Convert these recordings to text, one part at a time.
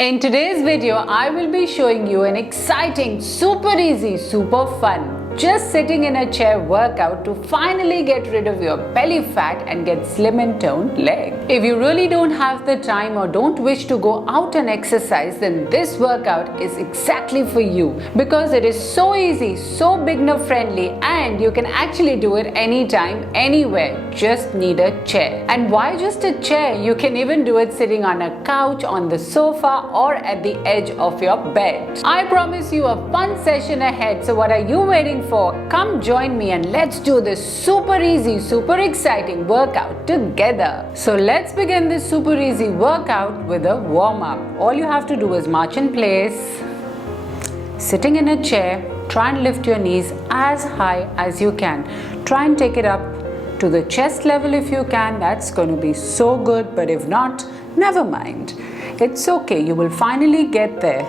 In today's video, I will be showing you an exciting, super easy, super fun, just sitting in a chair workout to finally get rid of your belly fat and get slim and toned leg. If you really don't have the time or don't wish to go out and exercise, then this workout is exactly for you because it is so easy, so beginner friendly, and you can actually do it anytime, anywhere. Just need a chair. And why just a chair? You can even do it sitting on a couch, on the sofa, or at the edge of your bed. I promise you a fun session ahead. So what are you waiting for? Come join me and let's do this super easy, super exciting workout together. So let's begin this super easy workout with a warm-up. All you have to do is march in place, sitting in a chair. Try and lift your knees as high as you can. Try and take it up to the chest level if you can. That's going to be so good, but if not, never mind. It's okay, you will finally get there.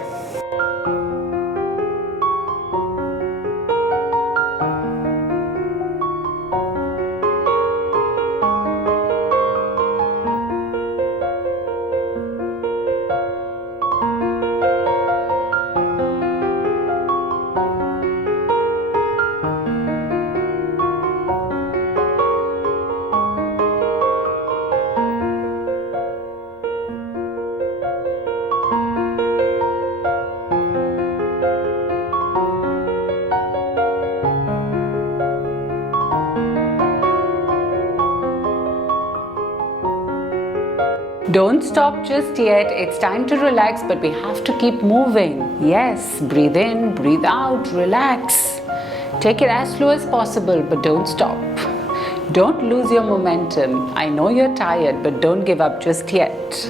Don't stop just yet. It's time to relax, but we have to keep moving. Yes, breathe in, breathe out, relax. Take it as slow as possible, but don't stop. Don't lose your momentum. I know you're tired, but don't give up just yet.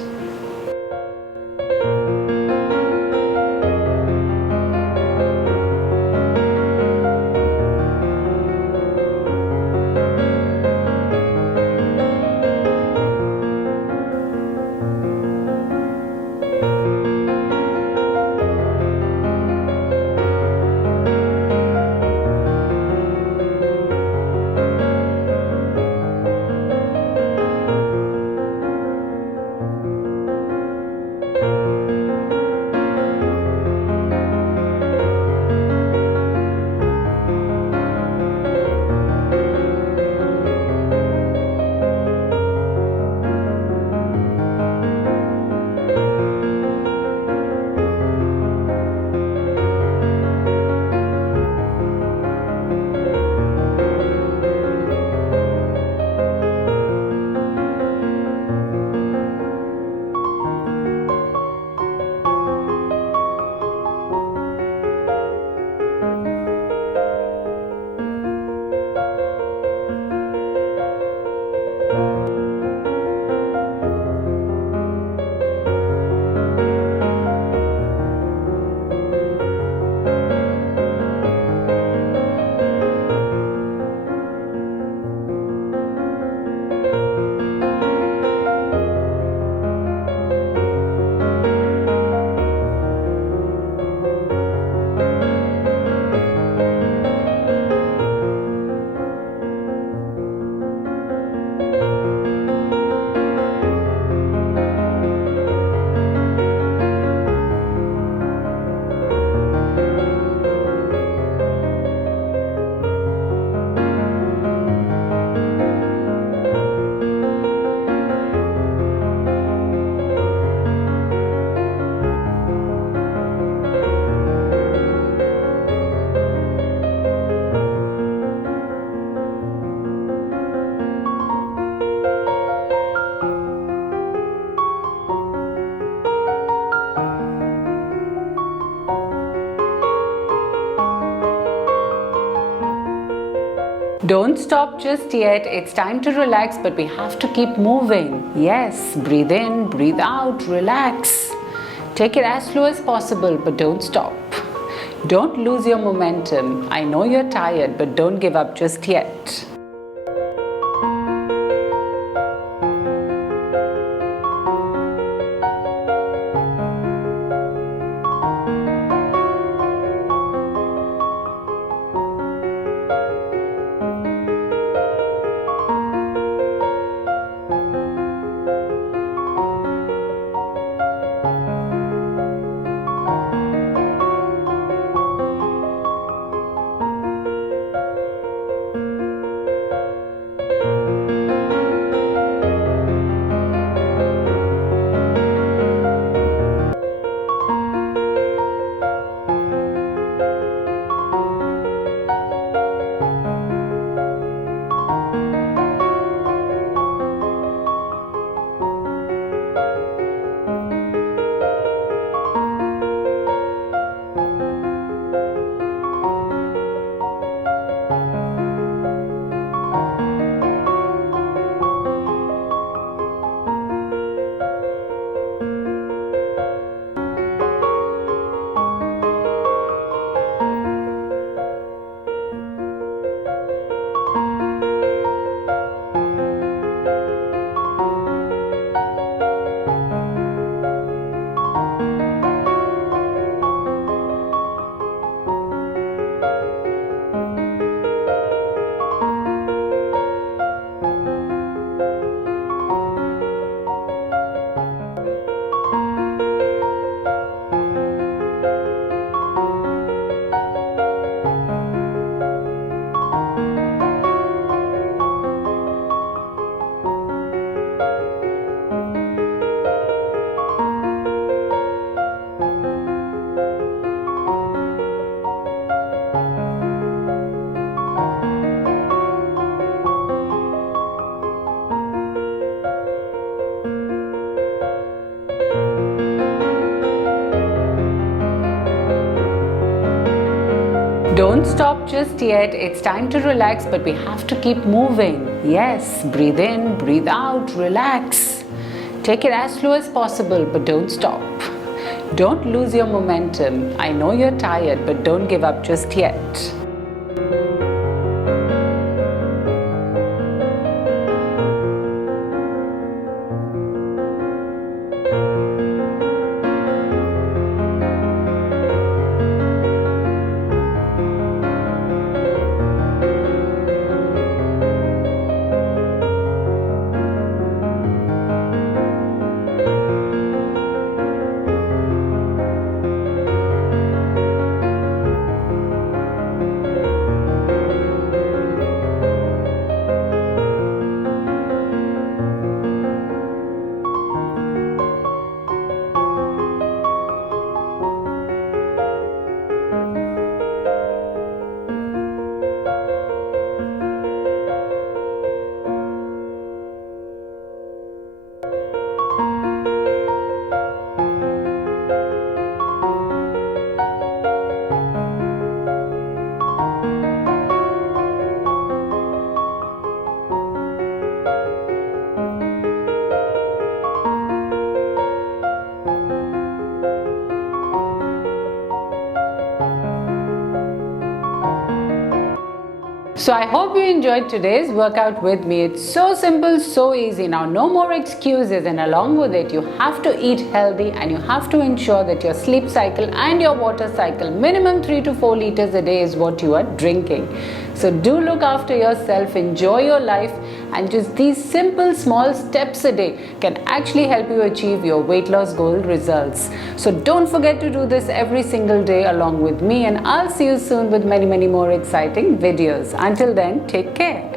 Don't stop just yet. It's time to relax, but we have to keep moving. Yes, breathe in, breathe out, relax. Take it as slow as possible, but don't stop. Don't lose your momentum. I know you're tired, but don't give up just yet. Don't stop just yet. It's time to relax, but we have to keep moving. Yes, breathe in, breathe out, relax. Take it as slow as possible, but don't stop. Don't lose your momentum. I know you're tired, but don't give up just yet. So I hope you enjoyed today's workout with me. It's so simple, so easy. Now no more excuses, and along with it you have to eat healthy and you have to ensure that your sleep cycle and your water cycle, minimum 3 to 4 liters a day is what you are drinking. So do look after yourself, enjoy your life, and just these simple small steps a day can actually help you achieve your weight loss goal results. So don't forget to do this every single day along with me, and I'll see you soon with many more exciting videos. Until then, take care.